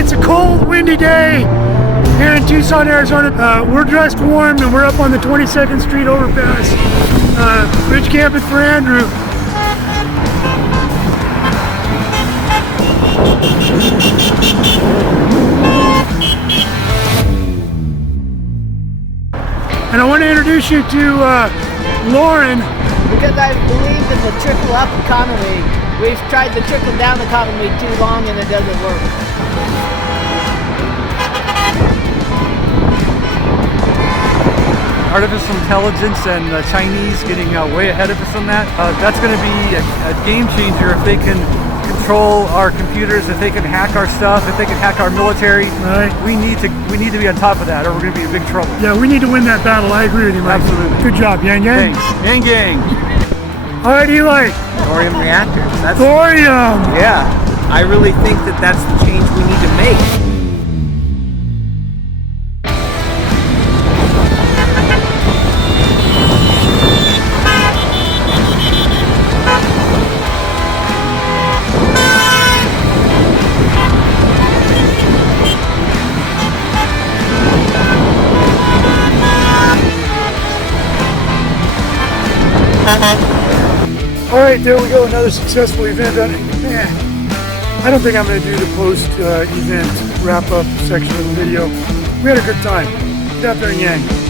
It's a cold, windy day here in Tucson, Arizona. We're dressed warm and we're up on the 22nd Street overpass. Bridge camping for Andrew. And I want to introduce you to Lauren. Because I believe in the trickle up economy. We've tried the trickle down economy too long and it doesn't work. Artificial intelligence and the Chinese getting way ahead of us on that. That's going to be a game changer if they can control our computers, if they can hack our stuff, if they can hack our military. Right. We need to be on top of that, or we're going to be in big trouble. Yeah, we need to win that battle. I agree with you, Mike. Absolutely. Good job, Yang Yang. Thanks. Yang Yang. All right, Eli. Thorium reactors. That's, Thorium. yeah, I really think that that's the change we need to make. All right, there we go. Another successful event. Man, I don't think I'm going to do the post-event wrap-up section of the video. We had a good time. Get out there, Yang.